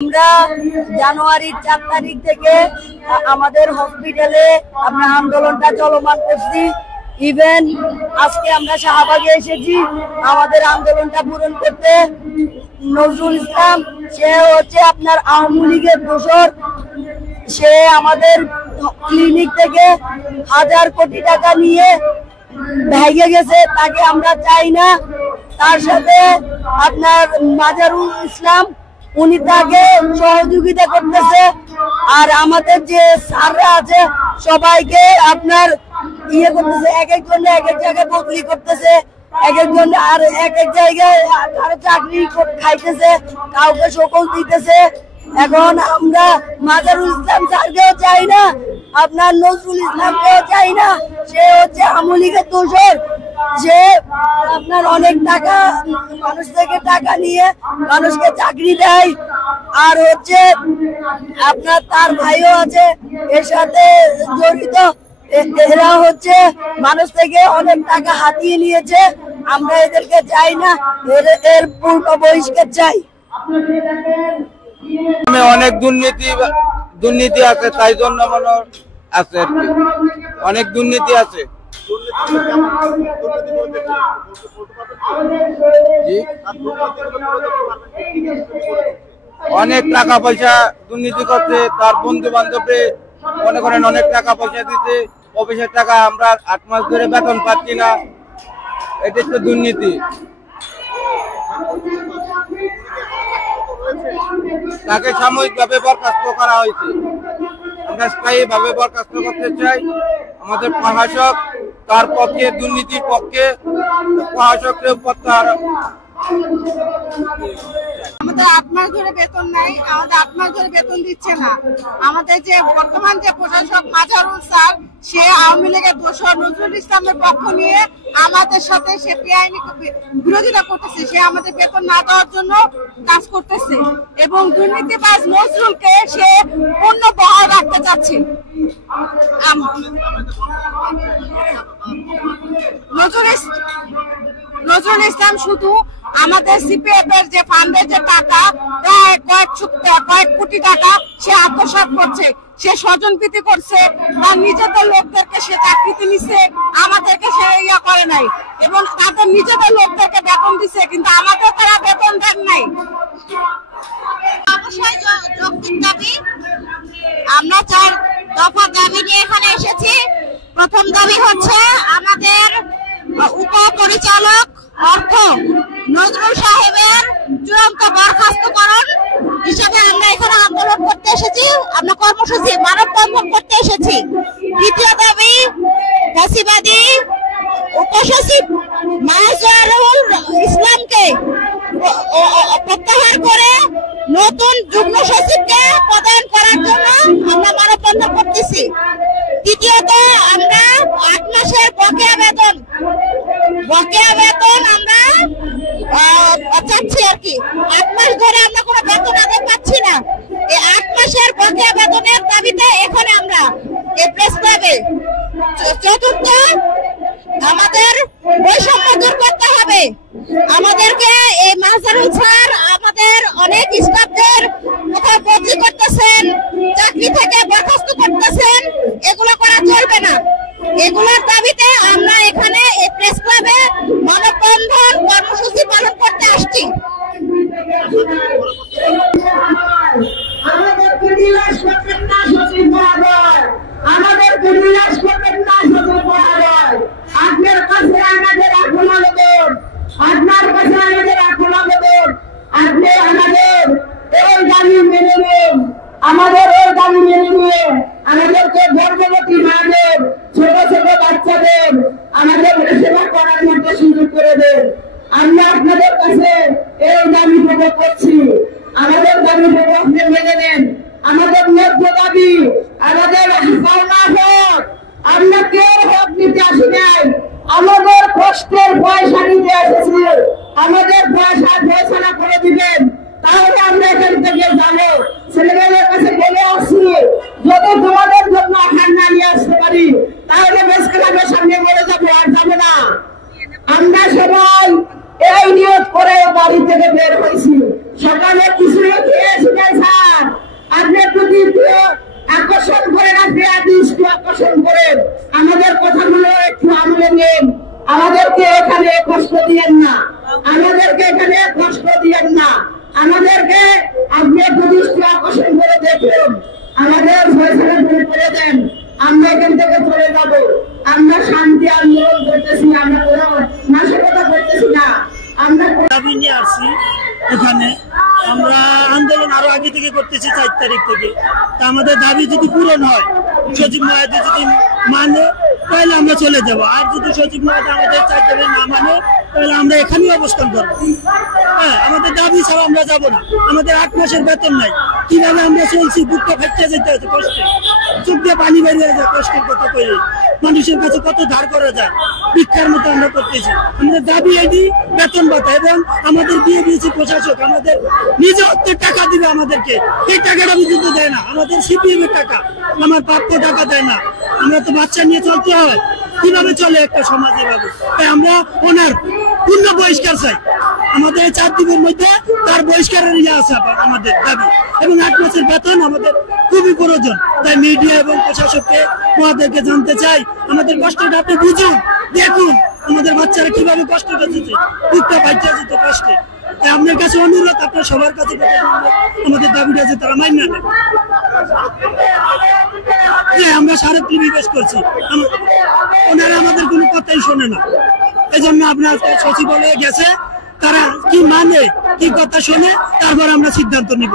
আমরা জানুয়ারির 4 তারিখ থেকে আমাদের হসপিটালে আমরা আন্দোলনটা চলমান করছি। ইভেন আজকে আমরা শাহবাগে এসেছি আমাদের আন্দোলনটা পূরণ করতে। নজরুল ইসলাম সে হচ্ছে আপনার আওয়ামী লীগের দোসর। সে আমাদের ক্লিনিক থেকে 1000 কোটি টাকা নিয়ে ভেঙে গেছে, তাকে আমরা চাই না। তার সাথে আপনার মাজারুল ইসলাম উনি তাকে সহযোগিতা করতেছে। আর আমাদের যে স্যাররা আছে সবাইকে আপনার ইয়ে করতেছে, এক একজন এক এক জায়গায় বদলি করতেছে, এক একজন আর এক এক জায়গায় আরো চাকরি খাইতেছে, কাউকে সকল দিতেছে। এখন আমরা মাজারুল ইসলাম স্যারকেও চাই না, আপনার নজরুল ইসলামকেও চাই না। সে হচ্ছে আওয়ামী লীগের দোসর। যে আপনার অনেক টাকা মানুষ থেকে টাকা নিয়ে মানুষকে চাকরি দেয়। আর হচ্ছে আপনার তার ভাইও আছে এর সাথে জড়িত। এরা হচ্ছে মানুষ থেকে অনেক টাকা হাতিয়ে নিয়েছে। আমরা এদেরকে চাই না, এর পূর্ণ বহিষ্কার চাই। অনেক দুর্নীতি আছে, তাই জন্য মনে আছে আর কি, অনেক দুর্নীতি আছে। অনেক টাকা পয়সা দুর্নীতি করছে, তার বন্ধু বান্ধবকে মনে করেন অনেক টাকা পয়সা দিচ্ছে, অফিসের টাকা আমরা 8 মাস ধরে বেতন পাচ্ছি না, এটা তো দুর্নীতি। তাকে সাময়িকভাবে বরখাস্ত করা হয়েছে, আমরা স্থায়ীভাবে বরখাস্ত করতে চাই। আমাদের প্রশাসক তার পক্ষে, দুর্নীতির পক্ষে, প্রশাসককে প্রত্যাহার। আমাদের 8 মাস ধরে বেতন নাই, আমাদের 8 মাস ধরে বেতন দিচ্ছে না। আমাদের যে বর্তমান যে প্রশাসক মাজারুল স্যার, সে আওয়ামী লীগের দোসর। নজরুল ইসলামের পক্ষ নিয়ে আমাদের সাথে সে বেআইনি বিরোধিতা করতেছে। সে আমাদের বেতন না দেওয়ার জন্য কাজ করতেছে এবং দুর্নীতিবাজ নজরুলকে সে পূর্ণ বহাল রাখতে চাচ্ছে। নজরুল ইসলাম শুধু আমাদের সিপিএফ এর যে ফান্ডের যে টাকা প্রায় কয়েক কোটি টাকা সে আত্মসাৎ করছে, সে স্বজনপ্রীতি করছে, তার নিজেদের লোকদেরকে সে চাকরিতে নিচ্ছে, আমাদেরকে সে ইয়া করে নাই এবং তাদের নিজেদের লোকদেরকে বেতন দিচ্ছে, কিন্তু আমাদের তারা বেতন দেন নাই। অবশ্যই যৌক্তিক দাবি, আমরা 4 দফা দাবি নিয়ে এখানে এসেছি। প্রথম দাবি হচ্ছে আমাদের উপপরিচালক অর্থ নজরুল সাহেবের চূড়ান্ত বরখাস্তকরণ হিসাবে আমরা এখানে আন্দোলন করতে এসেছি, আমরা কর্মসূচি মানববন্ধন করতে এসেছি। দ্বিতীয় দাবি ফ্যাসিবাদী উপসচিব মাজারুল ইসলামকে প্রত্যাহার করে নতুন যুগ্ম সচিবকে পদায়ন করার জন্য আমরা মানববন্ধন করতেছি। তৃতীয়ত আমরা 8 মাসের বকেয়া বেতন আমরা চাচ্ছি আর কি। 8 মাস ধরে আমরা কোনো বেতন আদায় পাচ্ছি না। এই 8 মাসের বকেয়া বেতনের দাবিতে এখানে আমরা এই প্রেস ক্লাবে। চতুর্থ, আমাদের বৈষম্য দূর করতে হবে। আমাদেরকে এই মাজারুল স্যার আমাদের অনেক স্টাফদের কোথাও বদলি করতেছেন, চাকরি থেকে বরখাস্ত করতেছেন, এগুলো করা চলবে না। এগুলোর দাবিতে আমরা এখানে এই প্রেস ক্লাবে মানববন্ধন কর্মসূচি পালন করতে আসছি। আপনার কাছে আমাদের এখন আবেদন, আপনার কাছে আমাদের এখন আবেদন, আপনি আমাদের এই দাবি মেনে নিন, আমাদের এই দাবি মেনে নিয়ে আমাদেরকে গর্ভবতী মাদের, ছোট ছোট বাচ্চাদের আমাদের সেবা করার মধ্যে সুযোগ করে দেন। আমরা আপনাদের কাছে এই দাবি প্রয়োগ করছি, আমাদের দাবি প্রয়োগ আপনি মেনে নেন। আমাদের ন্যায্য দাবি, আমাদের পাওনা হক, আমরা কেউ হক নিতে আসি নাই, আমাদের কষ্টের পয়সা নিতে এসেছি। আমাদের পয়সা ফয়সালা করে দিবেন, তাহলে আমরা এখান থেকে যাবো। ছেলেমেয়েদের কাছে বলে আসছি, যদি তোমাদের জন্য আহার না নিয়ে আসতে পারি তাহলে বেশ ক্লাবের সামনে মরে যাবো, আর যাবো না। আমরা সবাই এই নিয়ত করে বাড়ি থেকে বের হয়েছি। সকালে কিছু খেয়েছি বোন, আমাদেরকে এখানে কষ্ট দিয়েন না, আমাদেরকে এখানে কষ্ট দিয়েন না, আমাদেরকে আপনি একটু দৃষ্টি আকর্ষণ করে দেখুন, আমাদের ফয়সালা করে দেন, আমরা এখান থেকে চলে যাব। আমরা শান্তি আন্দোলন করতেছি, আমরা কোনো নাশকতা করতেছি না। আমরা দাবি নিয়ে আসছি এখানে, আমরা আন্দোলন আরো আগে থেকে করতেছি 4 তারিখ থেকে। তা আমাদের দাবি যদি পূরণ হয়, সচিব মহোদয় যদি মানে তাহলে আমরা চলে যাব, আর যদি সচিব মহোদয় আমাদের 4 দাবি না মানে তাহলে আমরা এখানেই অবস্থান করবো। হ্যাঁ, আমাদের দাবি ছাড়া আমরা যাব না। আমাদের 8 মাসের বেতন নাই, কিভাবে আমরা চলছি, বুকটা ফাটিয়ে যেতে হচ্ছে কষ্টে, চোখ দিয়ে পানি বেরিয়ে যায় কষ্টের কথা করে, মানুষের কাছে কত ধার করা যায়, ভিক্ষার মতো আমরা করতেছি। আমাদের দাবি এটি বেতন ভাতা, এবং আমাদের দিয়ে দিয়েছি প্রশাসক আমাদের নিজে অর্থের টাকা দিবে আমাদেরকে, এই টাকাটা পর্যন্ত দেয় না, আমাদের সিপিএম এর টাকা, আমার প্রাপ্য টাকা দেয় না। আমরা তো বাচ্চা নিয়ে চলতে হয়, কিভাবে চলে একটা সমাজ এভাবে? তাই আমরা ওনার পূর্ণ বহিষ্কার চাই। আমাদের 4 দিনের মধ্যে তার বহিষ্কারের ইয়ে আছে আমাদের দাবি, এবং 8 মাসের বেতন আমাদের খুবই প্রয়োজন। তাই মিডিয়া এবং প্রশাসককে আমাদেরকে জানতে চাই, আমাদের কষ্টটা আপনি বুঝুন, দেখুন আমাদের বাচ্চারা কিভাবে কষ্ট করতেছে, বুকটা ফাটিয়ে যেত কষ্টে। তাই আপনার কাছে অনুরোধ, আপনার সবার কাছে আমাদের দাবিটা যে তারা মান্য নেয়। আমরা স্মারকলিপি নিবেশ করছি, ওনারা আমাদের কোনো কথাই শোনে না। এই জন্য আপনার সচিবালয়ে গেছে, তারা কি মানে, কি কথা শোনে, তারপর আমরা সিদ্ধান্ত নিব।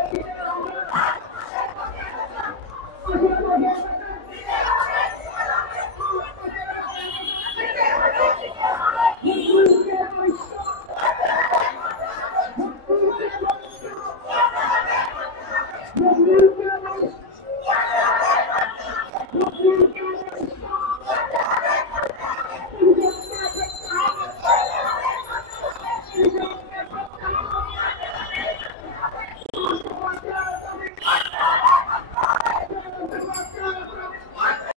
Yeah.